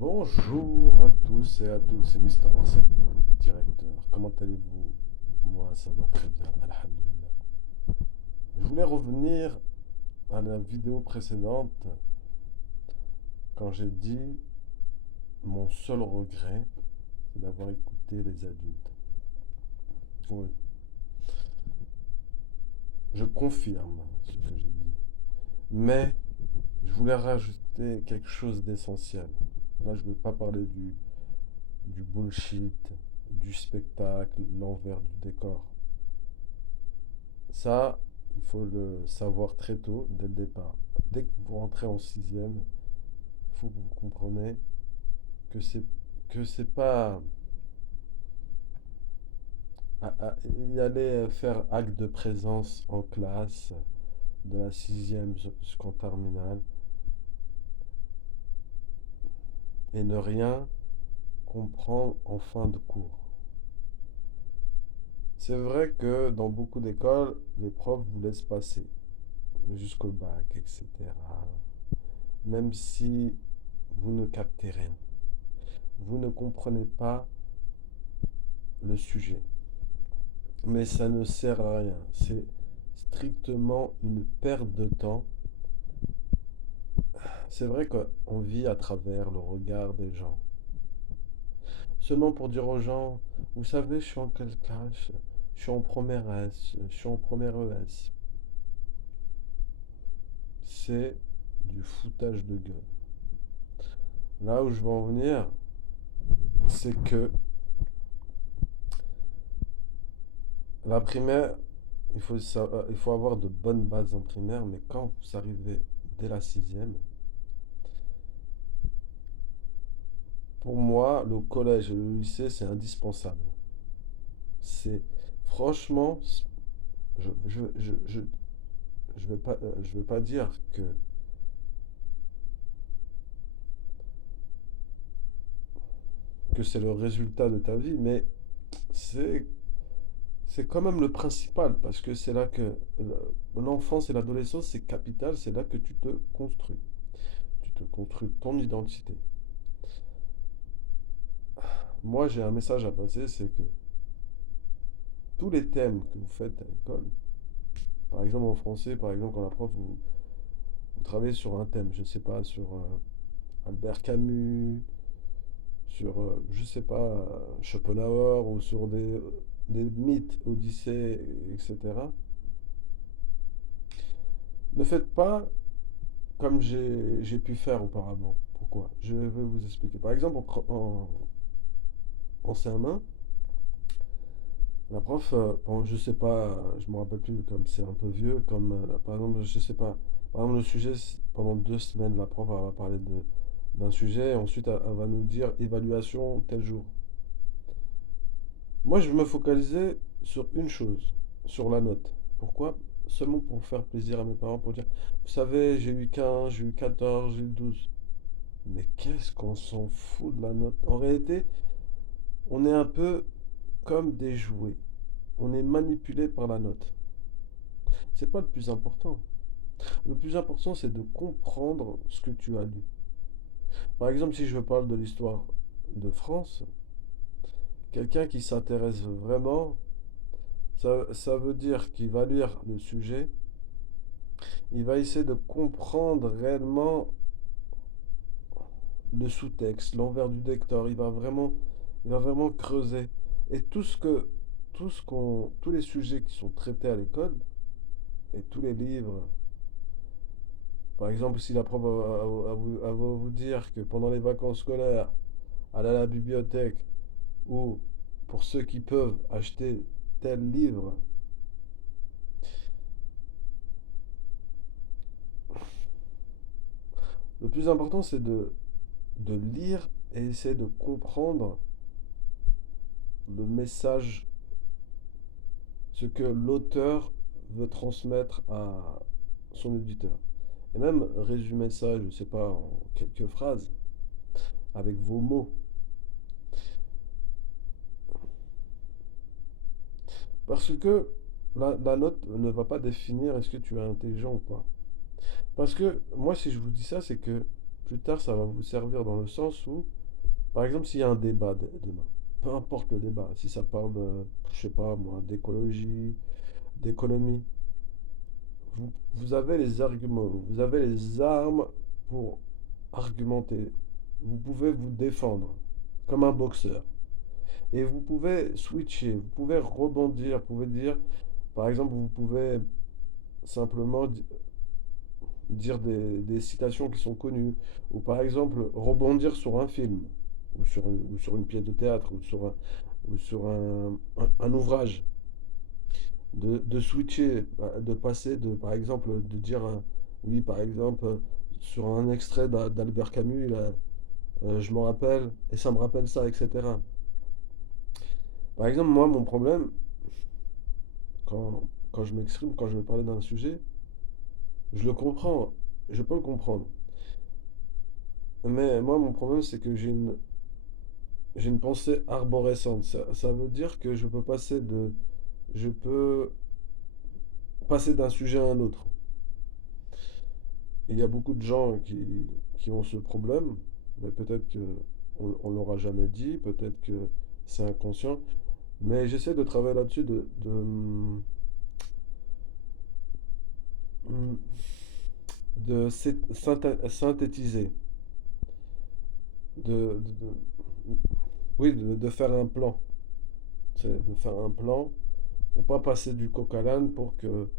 Bonjour à tous et à toutes, c'est Mister Ansel, directeur. Comment allez-vous? Moi, ça va très bien, alhamdulillah. Je voulais revenir à la vidéo précédente quand j'ai dit mon seul regret, c'est d'avoir écouté les adultes. Oui, je confirme ce que j'ai dit. Mais je voulais rajouter quelque chose d'essentiel. Là, je ne vais pas parler du bullshit, du spectacle, l'envers du décor. Ça, il faut le savoir très tôt, dès le départ. Dès que vous rentrez en sixième, il faut que vous compreniez que c'est pas y aller faire acte de présence en classe de la sixième jusqu'en terminale et ne rien comprendre en fin de cours. C'est vrai que dans beaucoup d'écoles, les profs vous laissent passer jusqu'au bac, etc. Même si vous ne captez rien, vous ne comprenez pas le sujet. Mais ça ne sert à rien. C'est strictement une perte de temps. C'est vrai qu'on vit à travers le regard des gens. Seulement pour dire aux gens, vous savez, je suis en quelle classe? Je suis en première S, je suis en première ES. C'est du foutage de gueule. Là où je veux en venir, c'est que la primaire, il faut avoir de bonnes bases en primaire, mais quand vous arrivez dès la sixième, pour moi, le collège et le lycée, c'est indispensable. C'est franchement, je veux pas dire que c'est le résultat de ta vie, mais c'est c'est quand même le principal parce que c'est là que l'enfance et l'adolescence, c'est capital, c'est là que tu te construis. Tu te construis ton identité. Moi, j'ai un message à passer, c'est que tous les thèmes que vous faites à l'école, par exemple en français, par exemple quand la prof vous travaillez sur un thème, je sais pas, sur Albert Camus, sur, je sais pas, Schopenhauer ou sur des mythes, Odyssée, etc. Ne faites pas comme j'ai pu faire auparavant. Pourquoi? Je vais vous expliquer. Par exemple, en CM1, la prof, bon, je sais pas, je me rappelle plus, comme c'est un peu vieux, comme par exemple, je sais pas, par exemple, le sujet, pendant 2 semaines, la prof elle va parler d'un sujet, et ensuite elle va nous dire évaluation tel jour. Moi, je me focalisais sur une chose, sur la note. Pourquoi? Seulement pour faire plaisir à mes parents, pour dire, vous savez, j'ai eu 15, j'ai eu 14, j'ai eu 12. Mais qu'est-ce qu'on s'en fout de la note? En réalité, on est un peu comme des jouets. On est manipulé par la note. C'est pas le plus important. Le plus important, c'est de comprendre ce que tu as lu. Par exemple, si je parle de l'histoire de France, quelqu'un qui s'intéresse vraiment, ça veut dire qu'il va lire le sujet, il va essayer de comprendre réellement le sous-texte, l'envers du décor, il va vraiment creuser. Et tous les sujets qui sont traités à l'école, et tous les livres, par exemple, si la prof va vous dire que pendant les vacances scolaires, aller à la bibliothèque, ou pour ceux qui peuvent acheter tel livre, le plus important c'est de lire et essayer de comprendre le message, ce que l'auteur veut transmettre à son auditeur. Et même résumer ça, je ne sais pas, en quelques phrases, avec vos mots. Parce que la note ne va pas définir est-ce que tu es intelligent ou pas. Parce que moi, si je vous dis ça, c'est que plus tard, ça va vous servir dans le sens où, par exemple, s'il y a un débat demain, peu importe le débat, si ça parle, je sais pas moi, d'écologie, d'économie, vous avez les arguments, vous avez les armes pour argumenter. Vous pouvez vous défendre comme un boxeur. Et vous pouvez switcher, vous pouvez rebondir, vous pouvez dire, par exemple, vous pouvez simplement dire des citations qui sont connues, ou par exemple rebondir sur un film, ou sur une pièce de théâtre, ou sur un ouvrage, de switcher, de passer de, par exemple, de dire, oui, par exemple, sur un extrait d'Albert Camus, là, je m'en rappelle, et ça me rappelle ça, etc. Par exemple, moi, mon problème, quand, quand je m'exprime, quand je veux parler d'un sujet, je le comprends, je peux le comprendre. Mais moi, mon problème, c'est que j'ai une pensée arborescente. Ça veut dire que je peux passer d'un sujet à un autre. Il y a beaucoup de gens qui ont ce problème, mais peut-être que on l'aura jamais dit, peut-être que c'est inconscient. Mais j'essaie de travailler là-dessus, synthétiser, oui, de faire un plan. C'est de faire un plan pour pas passer du coq à l'âne pour que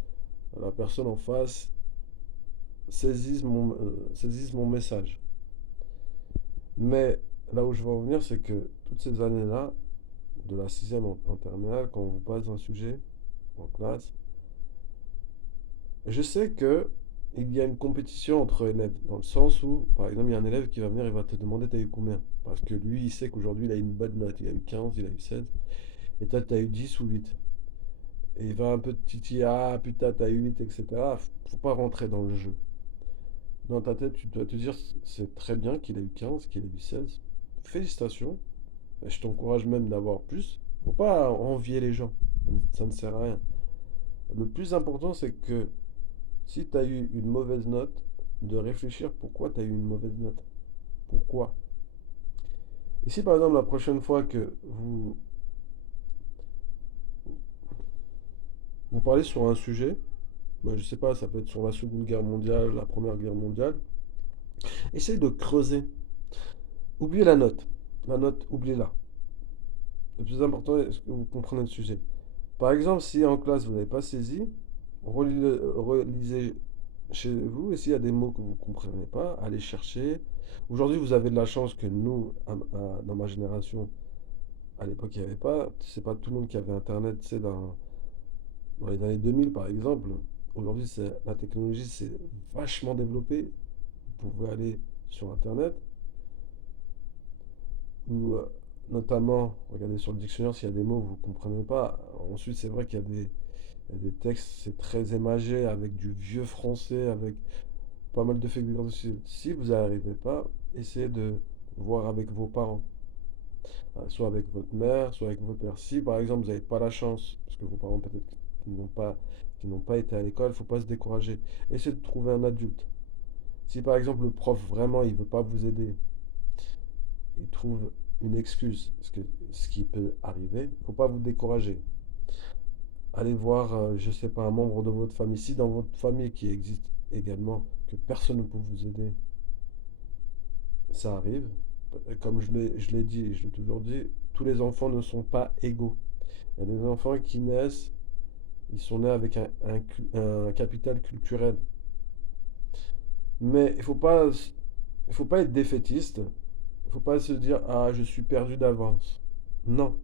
la personne en face saisisse mon message. Mais là où je veux en venir, c'est que toutes ces années-là, de la sixième en terminale, quand on vous passe un sujet en classe, je sais que il y a une compétition entre élèves, dans le sens où, par exemple, il y a un élève qui va venir, il va te demander t'as eu combien. Parce que lui, il sait qu'aujourd'hui, il a une bonne note, il a eu 15, il a eu 16, et toi, t'as eu 10 ou 8. Et il va un peu te titiller, ah putain, t'as eu 8, etc. Faut pas rentrer dans le jeu. Dans ta tête, tu dois te dire, c'est très bien qu'il ait eu 15, qu'il ait eu 16. Félicitations. Et je t'encourage même d'avoir plus. Faut pas envier les gens. Ça ne sert à rien. Le plus important, c'est que si tu as eu une mauvaise note, de réfléchir pourquoi tu as eu une mauvaise note. Pourquoi? Et si par exemple la prochaine fois que vous parlez sur un sujet, bah, je sais pas, ça peut être sur la Seconde Guerre mondiale, la Première Guerre mondiale, essayez de creuser. Oubliez la note. La note, oubliez-la. Le plus important est ce que vous comprenez le sujet. Par exemple, si en classe vous n'avez pas saisi, relisez chez vous et s'il y a des mots que vous ne comprenez pas, allez chercher. Aujourd'hui, vous avez de la chance que nous, dans ma génération, à l'époque, il n'y avait pas. C'est pas tout le monde qui avait Internet, c'est dans les années 2000 par exemple. Aujourd'hui, la technologie s'est vachement développée. Vous pouvez aller sur Internet ou notamment regarder sur le dictionnaire s'il y a des mots que vous ne comprenez pas. Ensuite, c'est vrai qu'il y a il y a des textes, c'est très émagé, avec du vieux français, avec pas mal de figures dessus. Si vous n'arrivez pas, essayez de voir avec vos parents. Soit avec votre mère, soit avec votre père. Si par exemple vous n'avez pas la chance, parce que vos parents peut-être qui n'ont pas été à l'école, il ne faut pas se décourager. Essayez de trouver un adulte. Si par exemple le prof vraiment il veut pas vous aider, il trouve une excuse, ce qui peut arriver, il ne faut pas vous décourager. Allez voir, je ne sais pas, un membre de votre famille. Si dans votre famille qui existe également, que personne ne peut vous aider, ça arrive. Comme je l'ai dit et je l'ai toujours dit, tous les enfants ne sont pas égaux. Il y a des enfants qui naissent, ils sont nés avec un capital culturel. Mais il faut pas être défaitiste. Il faut pas se dire, ah, je suis perdu d'avance. Non.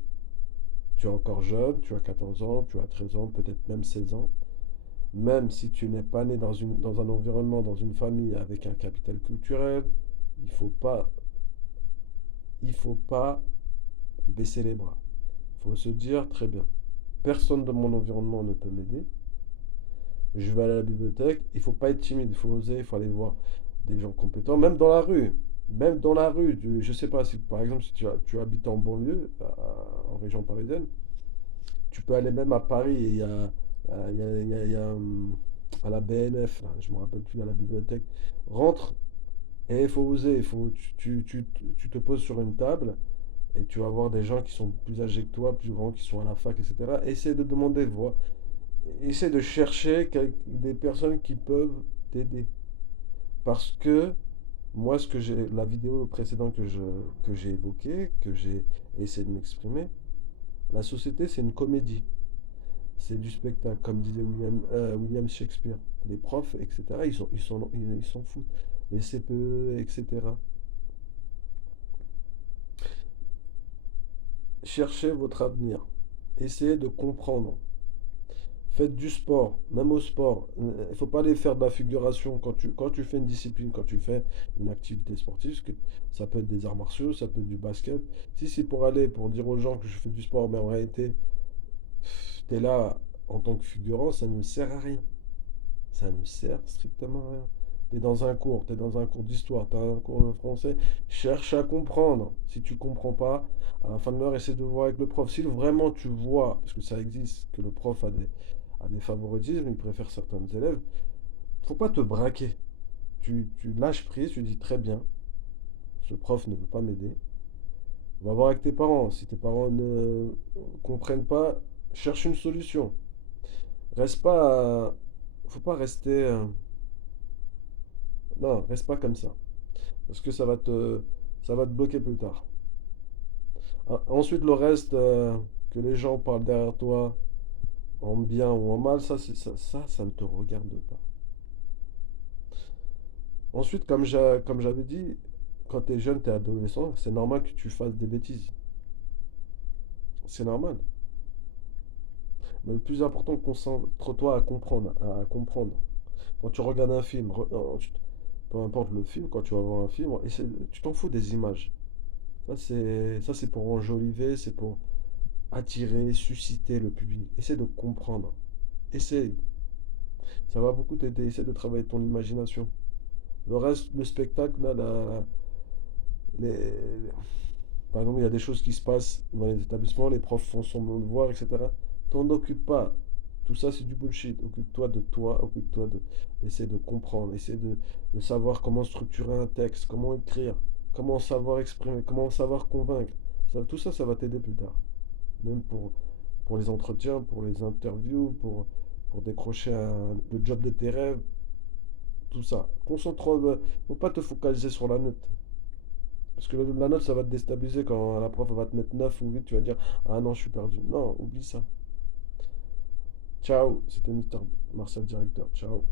Tu es encore jeune, tu as 14 ans, tu as 13 ans, peut-être même 16 ans. Même si tu n'es pas né dans un environnement, dans une famille avec un capital culturel, il faut pas, il faut pas baisser les bras. Il faut se dire, très bien, personne de mon environnement ne peut m'aider. Je vais aller à la bibliothèque. Il ne faut pas être timide, il faut oser, il faut aller voir des gens compétents, même dans la rue. Même dans la rue, je ne sais pas si par exemple si tu habites en banlieue, en région parisienne, tu peux aller même à Paris. Il y a, à la BNF, là, je ne me rappelle plus, à la bibliothèque. Rentre Et il faut oser, tu te poses sur une table et tu vas voir des gens qui sont plus âgés que toi, plus grands, qui sont à la fac, etc. Essaie de demander, essaie de chercher des personnes qui peuvent t'aider. Parce que moi, la vidéo précédente que j'ai évoquée, que j'ai essayé de m'exprimer, la société, c'est une comédie. C'est du spectacle, comme disait William Shakespeare. Les profs, etc., ils s'en foutent. Les CPE, etc. Cherchez votre avenir. Essayez de comprendre. Faites du sport, même au sport. Il ne faut pas aller faire de la figuration quand tu fais une discipline, quand tu fais une activité sportive, parce que ça peut être des arts martiaux, ça peut être du basket. Si c'est pour aller, pour dire aux gens que je fais du sport, mais en réalité, tu es là en tant que figurant, ça ne sert à rien. Ça ne sert strictement à rien. Tu es dans un cours d'histoire, tu as un cours de français, cherche à comprendre. Si tu comprends pas, à la fin de l'heure, essaie de voir avec le prof. Si vraiment tu vois, parce que ça existe, que le prof a des favoritismes, il préfère certains élèves, faut pas te braquer. Tu lâches prise, tu dis très bien, ce prof ne veut pas m'aider. Va voir avec tes parents. Si tes parents ne comprennent pas, cherche une solution. Reste pas. Faut pas rester. Non, reste pas comme ça. Parce que ça va te bloquer plus tard. Ensuite, le reste, que les gens parlent derrière toi en bien ou en mal, ça ne te regarde pas. Ensuite, comme j'avais dit, quand tu es jeune, tu es adolescent, c'est normal que tu fasses des bêtises. C'est normal. Mais le plus important, concentre-toi à comprendre. Quand tu regardes un film, peu importe le film, quand tu vas voir un film, tu t'en fous des images. Ça, c'est pour enjoliver, c'est pour attirer, susciter le public. Essaie de comprendre. Essaie. Ça va beaucoup t'aider. Essaie de travailler ton imagination. Le reste, le spectacle, là, les- par exemple, il y a des choses qui se passent dans les établissements, les profs font semblant de voir, etc. T'en occupe pas. Tout ça, c'est du bullshit. Occupe-toi de toi, essaie de comprendre, de savoir comment structurer un texte, comment écrire, comment savoir exprimer, comment savoir convaincre. Tout ça, ça va t'aider plus tard. Même pour les entretiens, pour les interviews, pour décrocher le job de tes rêves, tout ça. Concentre-toi, faut pas te focaliser sur la note. Parce que la note, ça va te déstabiliser quand la prof va te mettre 9 ou 8, tu vas dire, ah non, je suis perdu. Non, oublie ça. Ciao, c'était Mister Marcel, directeur. Ciao.